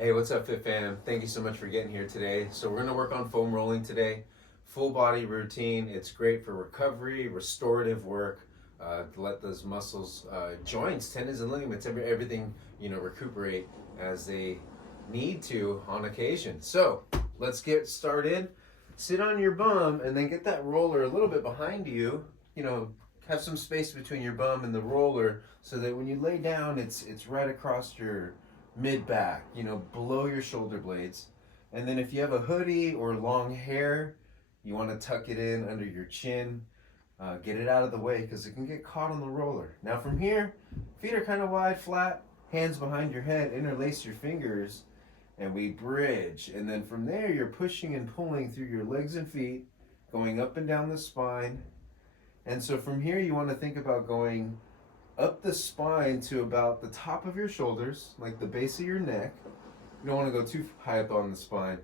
Hey, what's up, Fit Fam? Thank you so much for getting here today. So we're gonna work on foam rolling today. Full body routine. It's great for recovery, restorative work, to let those muscles, joints, tendons, and ligaments, everything recuperate as they need to on occasion. So let's get started. Sit on your bum and then get that roller a little bit behind you. You know, have some space between your bum and the roller so that when you lay down, it's right across your mid back, below your shoulder blades. And then if you have a hoodie or long hair, you want to tuck it in under your chin, get it out of the way because it can get caught on the roller. Now from here, feet are kind of wide, flat, hands behind your head, interlace your fingers, and we bridge. And then from there, you're pushing and pulling through your legs and feet, going up and down the spine. And so from here, you want to think about going up the spine to about the top of your shoulders, like the base of your neck. You don't want to go too high up on the spine.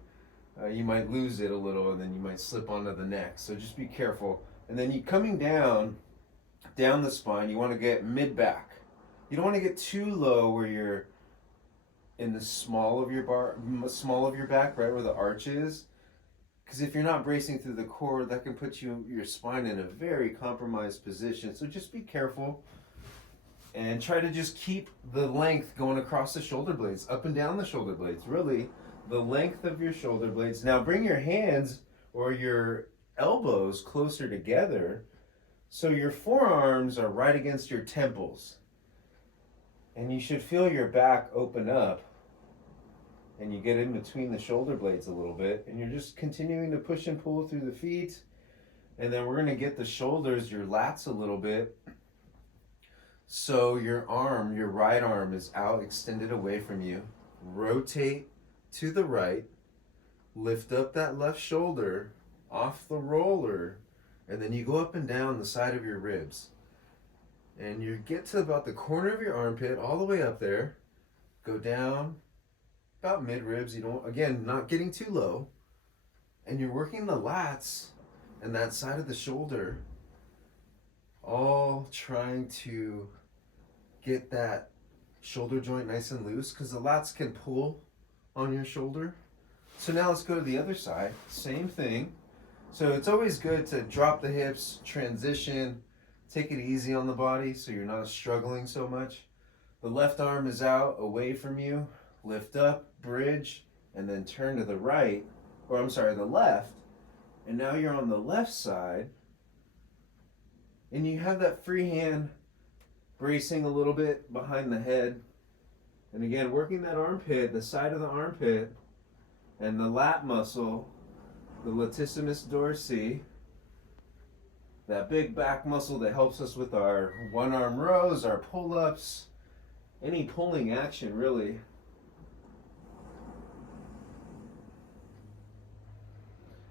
You might lose it a little and then you might slip onto the neck. So just be careful. And then you coming down the spine, you want to get mid back. You don't want to get too low where you're in the small of your back, right where the arch is. Because if you're not bracing through the core, that can put your spine in a very compromised position. So just be careful. And try to just keep the length going across the shoulder blades, up and down the shoulder blades, really the length of your shoulder blades. Now bring your hands or your elbows closer together so your forearms are right against your temples. And you should feel your back open up and you get in between the shoulder blades a little bit and you're just continuing to push and pull through the feet. And then we're going to get the shoulders, your lats a little bit. So your right arm is out, extended away from you. Rotate to the right. Lift up that left shoulder off the roller. And then you go up and down the side of your ribs. And you get to about the corner of your armpit, all the way up there. Go down about mid ribs. You don't, again, not getting too low. And you're working the lats and that side of the shoulder, all trying to get that shoulder joint nice and loose because the lats can pull on your shoulder. So now let's go to the other side. Same thing. So it's always good to drop the hips, transition, take it easy on the body so you're not struggling so much. The left arm is out, away from you. Lift up, bridge, and then turn to the right, the left. And now you're on the left side. And you have that free hand bracing a little bit behind the head. And again, working that armpit, the side of the armpit, and the lat muscle, the latissimus dorsi, that big back muscle that helps us with our one arm rows, our pull-ups, any pulling action really.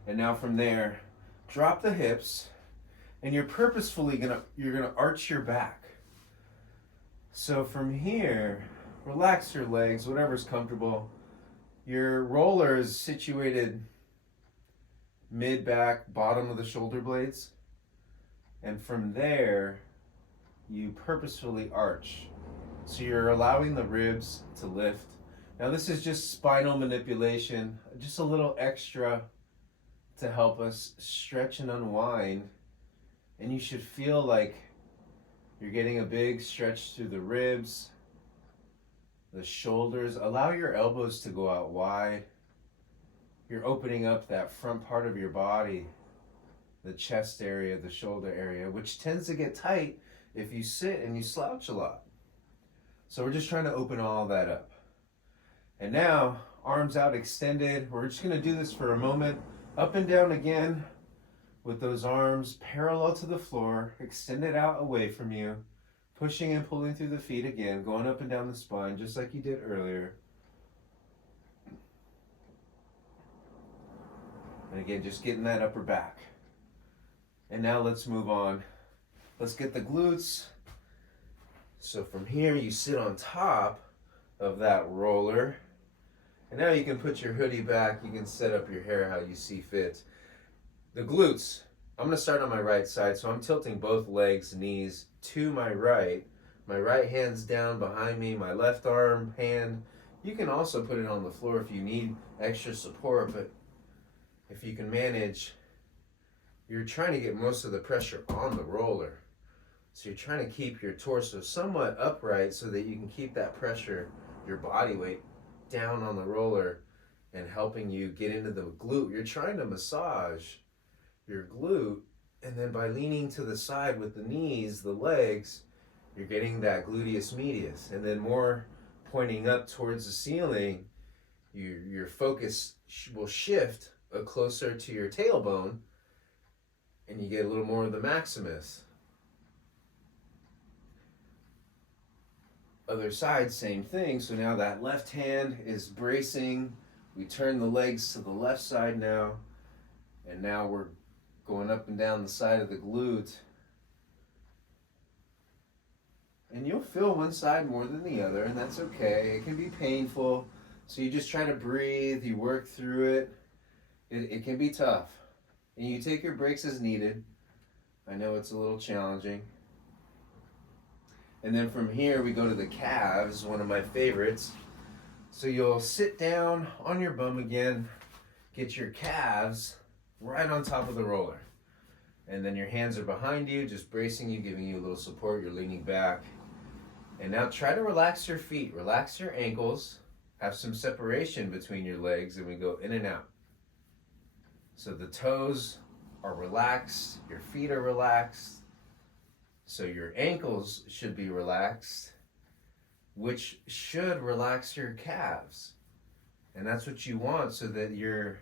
And now from there, drop the hips. And you're purposefully gonna arch your back. So from here, relax your legs, whatever's comfortable. Your roller is situated mid back, bottom of the shoulder blades. And from there, you purposefully arch. So you're allowing the ribs to lift. Now this is just spinal manipulation, just a little extra to help us stretch and unwind. And you should feel like you're getting a big stretch through the ribs, the shoulders. Allow your elbows to go out wide. You're opening up that front part of your body, the chest area, the shoulder area, which tends to get tight if you sit and you slouch a lot. So we're just trying to open all that up. And now, arms out extended. We're just going to do this for a moment. Up and down again. With those arms parallel to the floor, extended out away from you, pushing and pulling through the feet again, going up and down the spine just like you did earlier. And again, just getting that upper back. And now let's move on. Let's get the glutes. So from here, you sit on top of that roller. And now you can put your hoodie back. You can set up your hair how you see fit. The glutes, I'm going to start on my right side, so I'm tilting both legs, knees to my right. My right hand's down behind me, my left hand You can also put it on the floor if you need extra support, but if you can manage, you're trying to get most of the pressure on the roller. So you're trying to keep your torso somewhat upright so that you can keep that pressure, your body weight, down on the roller and helping you get into the glute. You're trying to massage your glute, and then by leaning to the side with the knees, the legs, you're getting that gluteus medius. And then more pointing up towards the ceiling, your focus will shift closer to your tailbone, and you get a little more of the maximus. Other side, same thing. So now that left hand is bracing. We turn the legs to the left side now, and now we're going up and down the side of the glute. And you'll feel one side more than the other, and that's okay. It can be painful, so you just try to breathe, you work through it. It can be tough, and you take your breaks as needed. I know it's a little challenging. And then from here we go to the calves, one of my favorites. So you'll sit down on your bum again, get your calves right on top of the roller. And then your hands are behind you, just bracing you, giving you a little support. You're leaning back. And now try to relax your feet, relax your ankles, have some separation between your legs, and we go in and out. So the toes are relaxed, your feet are relaxed. So your ankles should be relaxed, which should relax your calves. And that's what you want, so that you're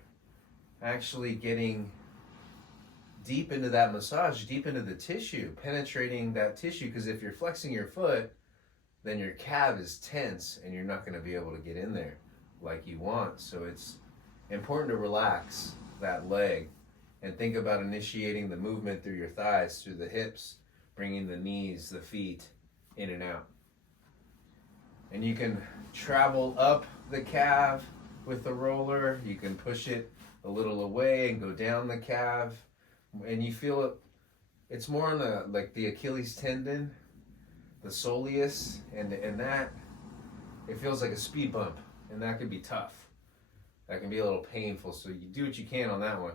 actually getting deep into that massage, deep into the tissue, penetrating that tissue. Because if you're flexing your foot, then your calf is tense and you're not going to be able to get in there like you want. So it's important to relax that leg and think about initiating the movement through your thighs, through the hips, bringing the knees, the feet in and out. And you can travel up the calf with the roller. You can push it a little away and go down the calf. And you feel it, it's more on the Achilles tendon, the soleus, and that, it feels like a speed bump, and that can be tough. That can be a little painful, so you do what you can on that one.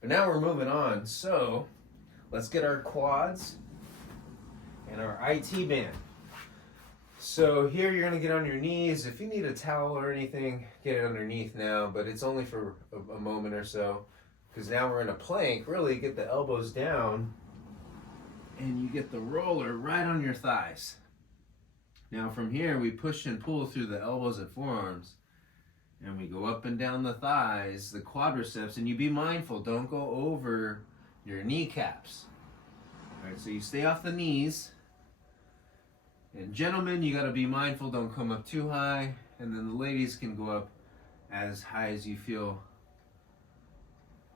But now we're moving on, so let's get our quads and our IT band. So here you're gonna get on your knees. If you need a towel or anything, get it underneath now, but it's only for a moment or so, because now we're in a plank. Really get the elbows down, and you get the roller right on your thighs. Now from here, we push and pull through the elbows and forearms, and we go up and down the thighs, the quadriceps, and you be mindful, don't go over your kneecaps. All right, so you stay off the knees. And gentlemen, you gotta be mindful, don't come up too high, and then the ladies can go up as high as you feel.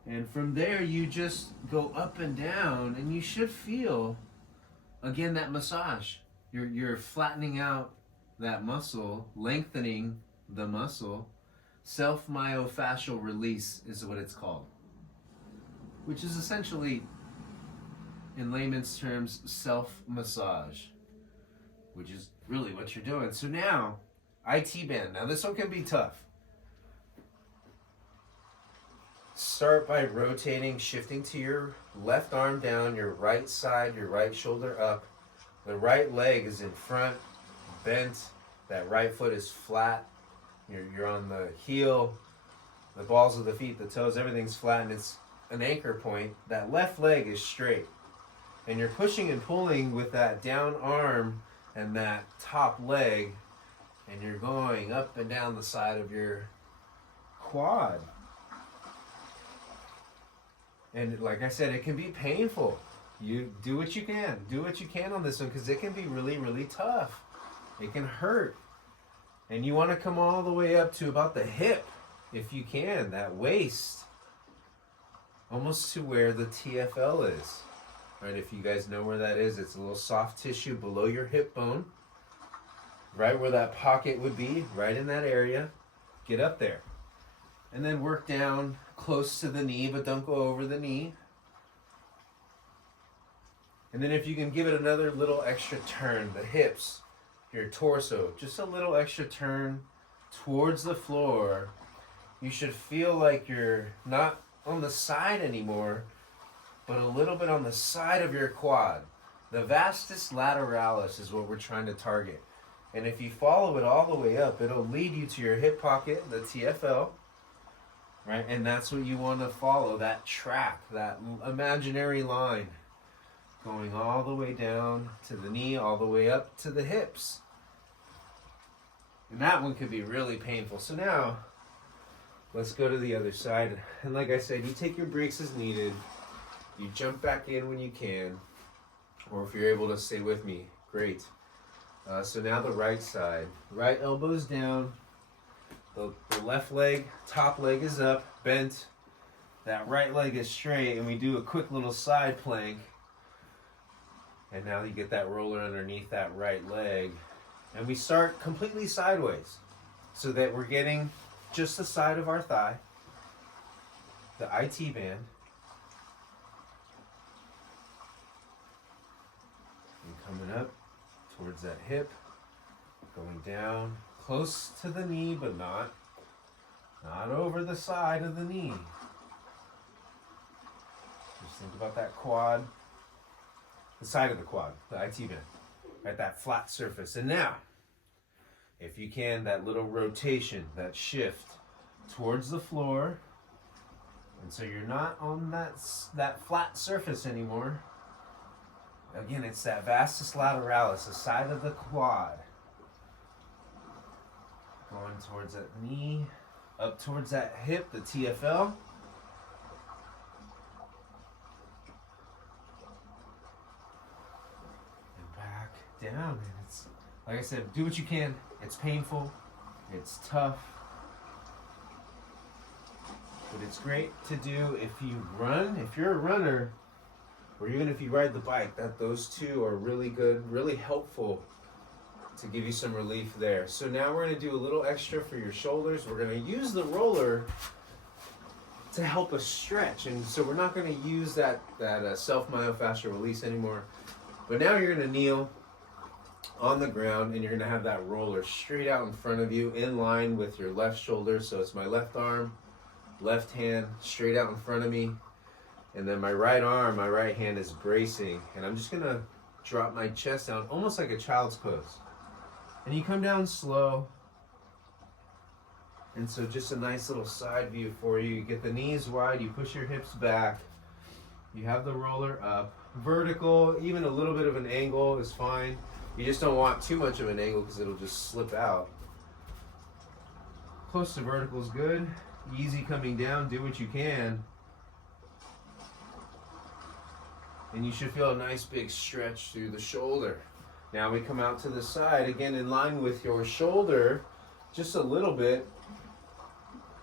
And from there, you just go up and down, and you should feel, again, that massage. You're flattening out that muscle, lengthening the muscle. Self-myofascial release is what it's called, which is essentially, in layman's terms, self-massage, which is really what you're doing. So now, IT band. Now this one can be tough. Start by rotating, shifting to your left arm down, your right side, your right shoulder up. The right leg is in front, bent. That right foot is flat. You're on the heel, the balls of the feet, the toes, everything's flat, and it's an anchor point. That left leg is straight. And you're pushing and pulling with that down arm and that top leg, and you're going up and down the side of your quad. And like I said, it can be painful. You do what you can. Do what you can on this one, because it can be really, really tough. It can hurt. And you want to come all the way up to about the hip, if you can, that waist, almost to where the TFL is. Right, if you guys know where that is, it's a little soft tissue below your hip bone, right where that pocket would be, right in that area. Get up there. And then work down close to the knee, but don't go over the knee. And then if you can give it another little extra turn, the hips, your torso, just a little extra turn towards the floor. You should feel like you're not on the side anymore, but a little bit on the side of your quad. The vastus lateralis is what we're trying to target. And if you follow it all the way up, it'll lead you to your hip pocket, the TFL, right? And that's what you want to follow, that track, that imaginary line going all the way down to the knee, all the way up to the hips. And that one could be really painful. So now, let's go to the other side. And like I said, you take your breaks as needed. You jump back in when you can. Or if you're able to stay with me, great. So now the right side. Right elbow's down. The left leg, top leg is up, bent. That right leg is straight. And we do a quick little side plank. And now you get that roller underneath that right leg. And we start completely sideways so that we're getting just the side of our thigh, the IT band. And coming up towards that hip, going down close to the knee, but not over the side of the knee. Just think about that quad, the side of the quad, the IT band, right? That flat surface. And now, if you can, that little rotation, that shift towards the floor. And so you're not on that flat surface anymore. Again, it's that vastus lateralis, the side of the quad. Going towards that knee, up towards that hip, the TFL. And back down. And it's, like I said, do what you can. It's painful. It's tough. But it's great to do if you run, if you're a runner, or even if you ride the bike, that those two are really good, really helpful to give you some relief there. So now we're going to do a little extra for your shoulders. We're going to use the roller to help us stretch. And so we're not going to use that self-myofascial release anymore. But now you're going to kneel on the ground and you're going to have that roller straight out in front of you in line with your left shoulder. So it's my left arm, left hand straight out in front of me. And then my right arm, my right hand is bracing. And I'm just going to drop my chest down almost like a child's pose. And you come down slow. And so just a nice little side view for you. You get the knees wide, you push your hips back. You have the roller up. Vertical, even a little bit of an angle is fine. You just don't want too much of an angle because it'll just slip out. Close to vertical is good. Easy coming down, do what you can. And you should feel a nice big stretch through the shoulder. Now we come out to the side, again in line with your shoulder, just a little bit.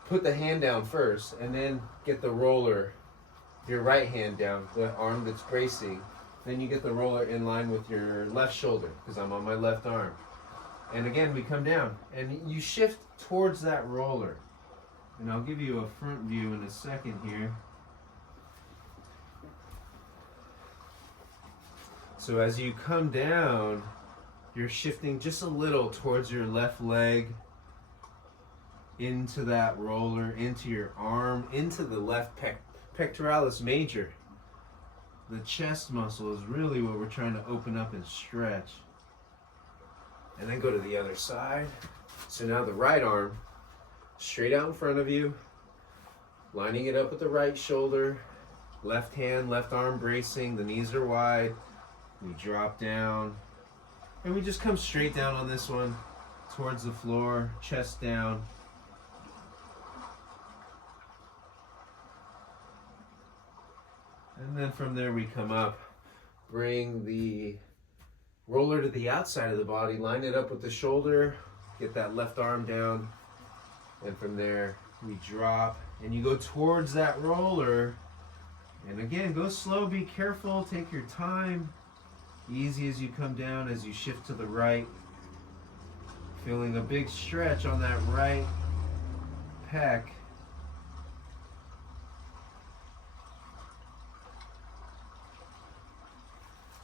Put the hand down first, and then get the roller, your right hand down, the arm that's bracing. Then you get the roller in line with your left shoulder, because I'm on my left arm. And again, we come down, and you shift towards that roller. And I'll give you a front view in a second here. So as you come down, you're shifting just a little towards your left leg, into that roller, into your arm, into the left pectoralis major. The chest muscle is really what we're trying to open up and stretch. And then go to the other side. So now the right arm, straight out in front of you, lining it up with the right shoulder, left hand, left arm bracing, the knees are wide. We drop down, and we just come straight down on this one, towards the floor, chest down. And then from there we come up, bring the roller to the outside of the body, line it up with the shoulder, get that left arm down, and from there we drop, and you go towards that roller. And again, go slow, be careful, take your time. Easy as you come down, as you shift to the right. Feeling a big stretch on that right pec.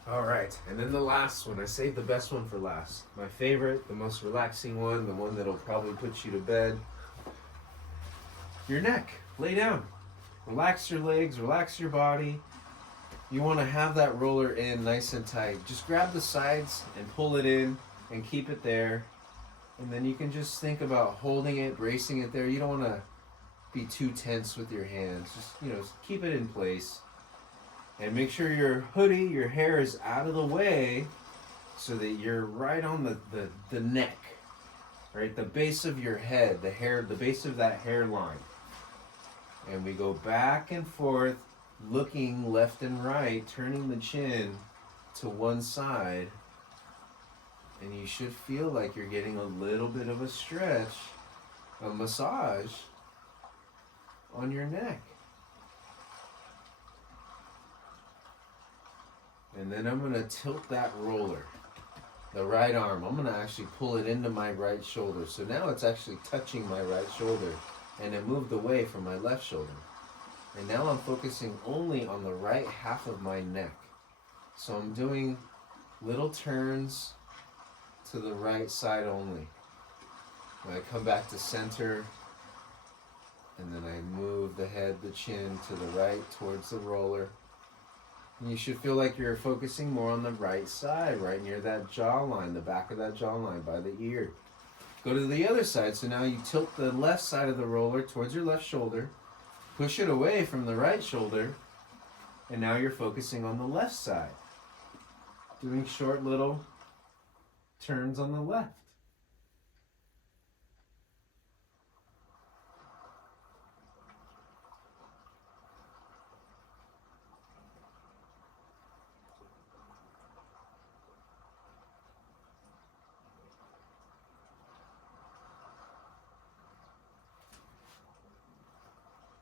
All right, and then the last one. I saved the best one for last. My favorite, the most relaxing one, the one that'll probably put you to bed. Your neck. Lay down. Relax your legs, relax your body. You want to have that roller in nice and tight. Just grab the sides and pull it in and keep it there. And then you can just think about holding it, bracing it there. You don't want to be too tense with your hands. Just, keep it in place. And make sure your hoodie, your hair is out of the way so that you're right on the neck, right? The base of your head, the base of that hairline. And we go back and forth, looking left and right, turning the chin to one side. And you should feel like you're getting a little bit of a stretch, a massage on your neck. And then I'm going to tilt that roller, the right arm. I'm going to actually pull it into my right shoulder. So now it's actually touching my right shoulder, and it moved away from my left shoulder. And now I'm focusing only on the right half of my neck. So I'm doing little turns to the right side only. When I come back to center, and then I move the head, the chin to the right towards the roller. And you should feel like you're focusing more on the right side, right near that jawline, the back of that jawline by the ear. Go to the other side. So now you tilt the left side of the roller towards your left shoulder, push it away from the right shoulder, and now you're focusing on the left side. Doing short little turns on the left.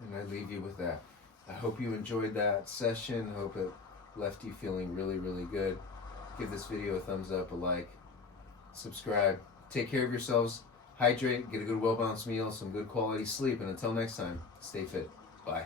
And I leave you with that. I hope you enjoyed that session. I hope it left you feeling really, really good. Give this video a thumbs up, a like, subscribe. Take care of yourselves. Hydrate, get a good well-balanced meal, some good quality sleep. And until next time, stay fit. Bye.